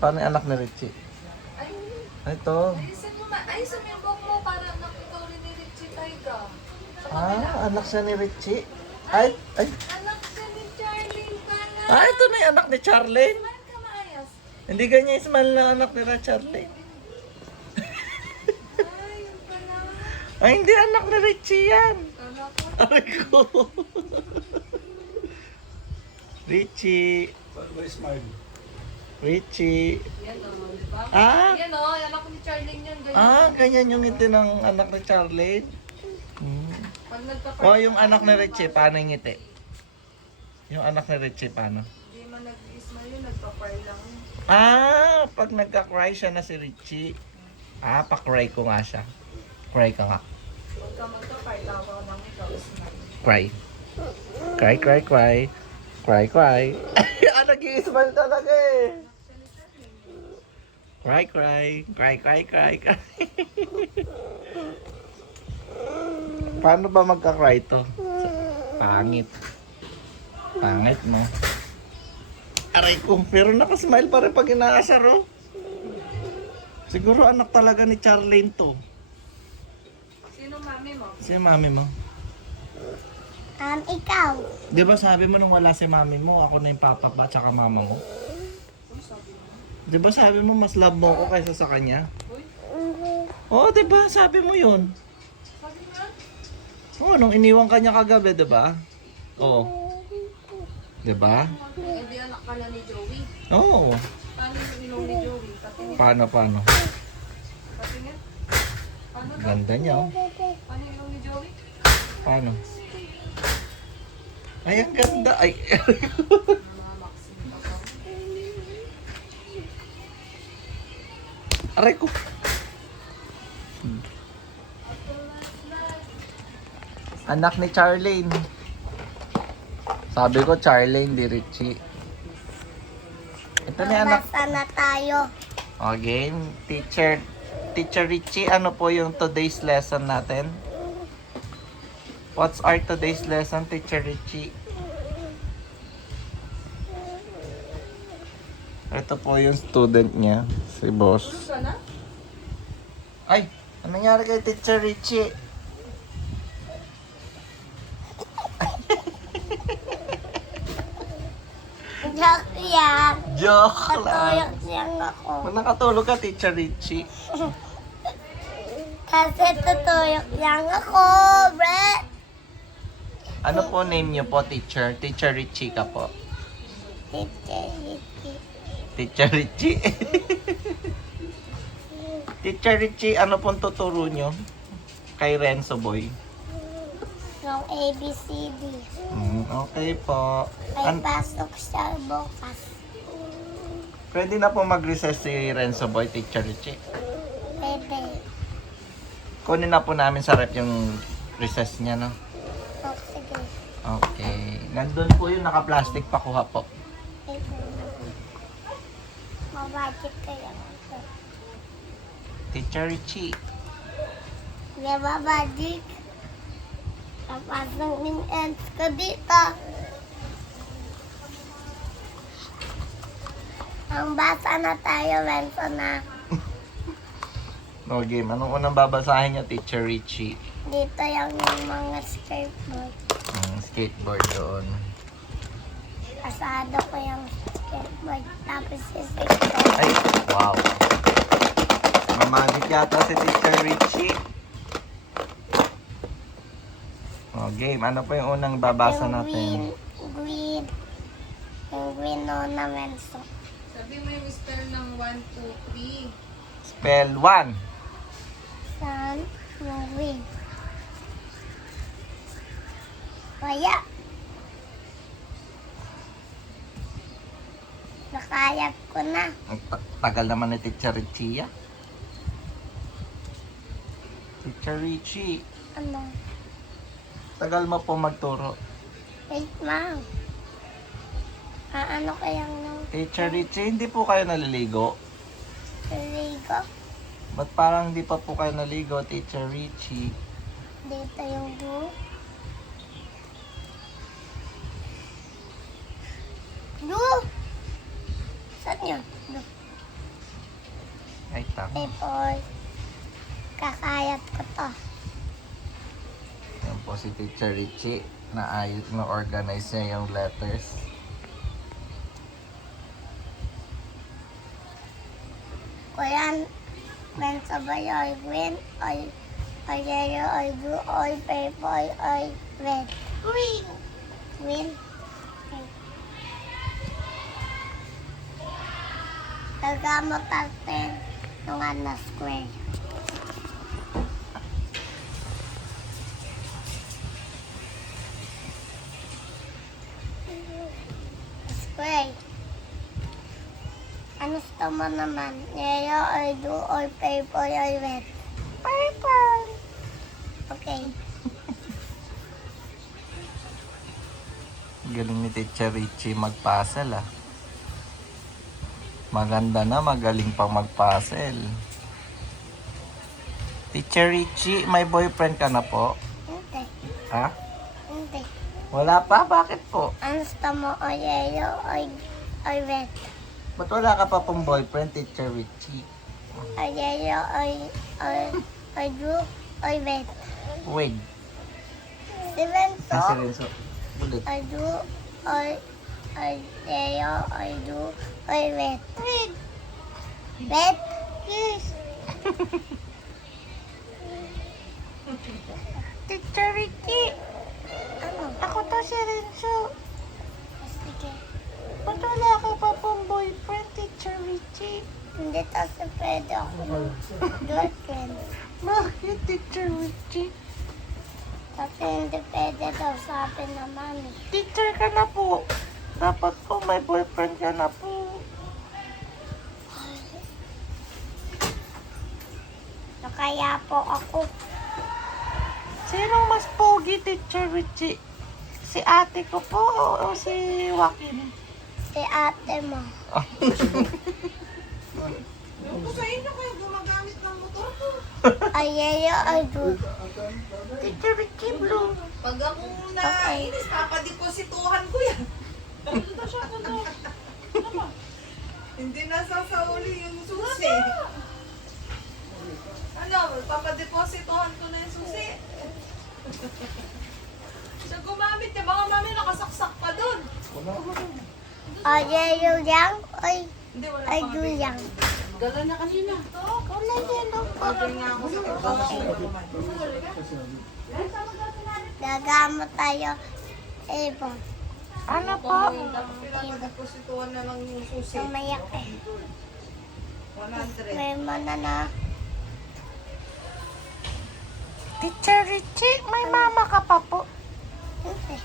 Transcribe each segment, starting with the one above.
Paano yung anak ni Richie? Ay, Ito. ayusin mo ay, sumibok mo para anak ikaw rin ni Richie Taiga. Anak siya ni Richie. Ay. Anak siya ni Charlie pala. Ito na yung anak ni Charlene. Saan ka maayos? Hindi ganyan yung smile na anak ni Charlene. Ay, yun pala. Ay, hindi anak ni Richie yan. Kala ko. Aray ko. Richie. Richie. Yan o, di ba? Yan o, anak ni Charlie yun. Ganyan. Ganyan yung ngiti ng anak ni Charlene. Pag nagpa-party. Oh, yung anak ni Richie, paano yung ngiti? Yung anak ni Richie, paano? Hindi man nag-isma yun, nagpa-par lang. Pag nagka-cry siya na si Richie. Pa-cry ko nga siya. Cry ka nga. Huwag ka magpa-par, tawa lang ikaw. Smile. Cry. Cry, cry, cry. Cry, cry. Nag-i-smile talaga eh. Cry, cry. Cry, cry, cry, cry. Paano ba magka-cry to? Pangit. Pangit mo. Aray ko, pero nakasmile pa rin pag inaasar oh. Siguro anak talaga ni Charlene to. Sino mami mo? Si mami mo. Ikaw. Di ba sabi mo nung wala si mami mo, ako na yung papa ba tsaka mama mo? Di ba sabi mo mas love mo ako kaysa sa kanya? Oo, di ba? Sabi mo yun. Sabi nga? Oo, nung iniwan ka niya kagabi, di ba? Oo. Di ba? Hindi anak ka na ni Joey. Oo. Paano yung ilong ni Joey? Patingin. Paano? Patingin. Paano daw? Ganda niya oh. Paano yung ilong ni Joey? Paano? Ay, ang ganda. Ay, Namamaxim ka pa. aray ko. Anak ni Charlene. Sabi ko Charlene, di Richie. Ito na yung anak. Basta na tayo. Okay, Teacher Richie, ano po yung today's lesson natin? What's our today's lesson, Teacher Richie? Ito po yung student niya, si boss. Tulog ka na? Ay, anong nangyari kay Teacher Richie? Joke yan. Joke lang. Patuyok siyang ako. Nakatulog ka, Teacher Richie. Kasi tutuyok lang ako, Brett. Ano po name niyo po, teacher? Teacher Richie ka po. Teacher Richie. Teacher Richie, ano pong tuturo niyo kay Renzo Boy? Yung ABCD. Okay po. May pasok siya bukas. Pwede na po mag-recess si Renzo Boy, Teacher Richie. Pwede. Kunin na po namin sa rep yung recess niya, no? O, sige. Okay. Nandun po yung naka-plastic pakuha po. Pwede. Mabudget kaya. Teacher Richie. Di ba, budget? Tapos ng ends ko dito. Ang basa na tayo, Wenso na. No game. Anong unang babasahin niya, Teacher Richie? Dito yung mga skateboard. Skateboard doon. Pasado ko yung skateboard. Tapos si skateboard. Ay, wow. Mamagit yata si Teacher Richie. Game. Ano pa yung unang babasa natin? Green. Yung green ornaments. Sabi mo yung spell ng 1, 2, 3. Spell 1. Sun. Yung green. Kaya. Nakayap ko na. Ang tagal naman ni Teacher Richie. Teacher Richie. Ano? Tagal mo po magturo. Wait, ma'am. Ano kayang nung Teacher Richie, hindi po kayo naliligo? Lego? Ba't parang hindi pa po kayo naligo, Teacher Richie? Dito yung blue. Blue? Saan yun? Blue. Ay, tama. Paper. Kakayat ko to. Yan po si Teacher Richie. Naayos, na-organize niya yung letters. Kuya, men sabay ay win, ay yellow, ay blue, ay purple, ay red. Green. Green. Nagamot natin yung square. Square. Ano gusto mo naman? Yellow or blue or purple or red? Purple. Okay. Galing ni Teacher Richie mag-puzzle ah. Maganda na, magaling pang mag-puzzle. Teacher Richie, may boyfriend ka na po? Hindi. Ha? Hindi. Wala pa? Bakit po? Ano gusto mo? O yellow or red? Ba't wala ka pa pong boyfriend, Teacher Richie? O yellow or blue or red? Wait. Si Benzo? Ah, si Renzo. Ulit. Or blue or yellow or blue or red? Red. Red? Yes. Teacher Richie, Ano? ako to si Renzo. Sige. Ba't wala ka pa pong boyfriend, Teacher Richie? Hindi kasi pwede ako girlfriend. Bakit, Teacher Richie? Kasi hindi pwede daw sabi na mami. Teacher ka na po. Dapat po may boyfriend ka na po. Nakaya po ako. Sino mas pogi, Teacher Richie? Si ate ko po o si Joaquin? Si ate mo. Kung sa inyo kayo gumagamit ng motor ko. Ay, yellow ay blue. Teacher Richie Blue. Pag ako nainis, papadeposituhan ko yan. Hindi nasasauli yung susi. Ano, papadeposituhan ko na yung susi. Siya gumamit niya, baka mami nakasaksak pa dun. Ay, yellow lang. Ay, Hindi, wala ay pa blue lang. Dala niya kanina. Wala yellow po. Order nga ako sa pagkakas. Gagamot tayo. Ibon. Ano po? Dapat pinapadeposituhan na lang yung susi. Sumayak eh. 100. May mana na. Teacher Richie, may mama ka pa po. Hindi.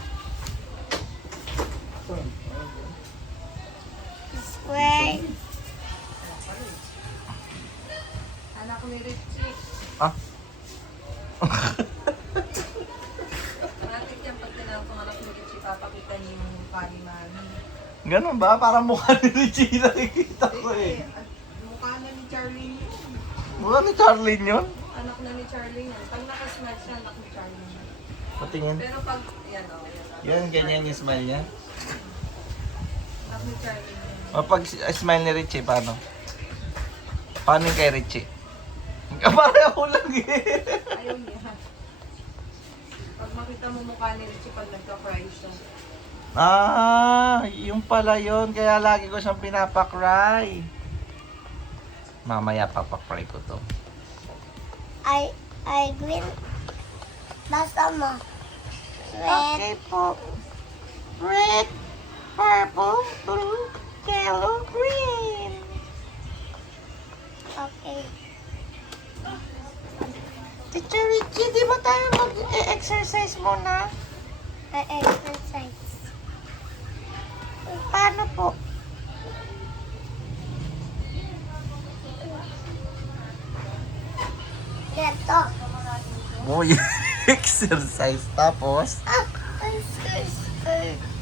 Square. Anak ni Richie. Ah? Parating yan pag tinawag ang anak ni Richie, papakita niyo yung pari mami. Ganun ba? Parang mukha ni Richie nakikita ko eh. At mukha na ni Charlene yun. Mukha ni Charlene yun? Anak na ni Charlene yan. Pag nakasmile siya, anak ni Charlene yan. Patingin. Pero pag, yan o. Yan, Yan, ganyan yung smile niya. anak ni Charlene yan. O pag smile ni Richie, paano? Paano yung kay Richie? Pareho lang eh. Ayaw niya. Pag makita mo mukha ni Richie pag nagka-cry siya. Ah, yung pala yun. Kaya lagi ko siyang pinapakry. Mamaya papakry ko to. Ay, green. Basta mo. Red. Okay po. Red, purple, blue, yellow, green. Okay. Teacher Richie, di ba tayo mag-exercise muna? Exercise. Paano po? Ganito. Uy, exercise tapos? Ah, ay, skirt.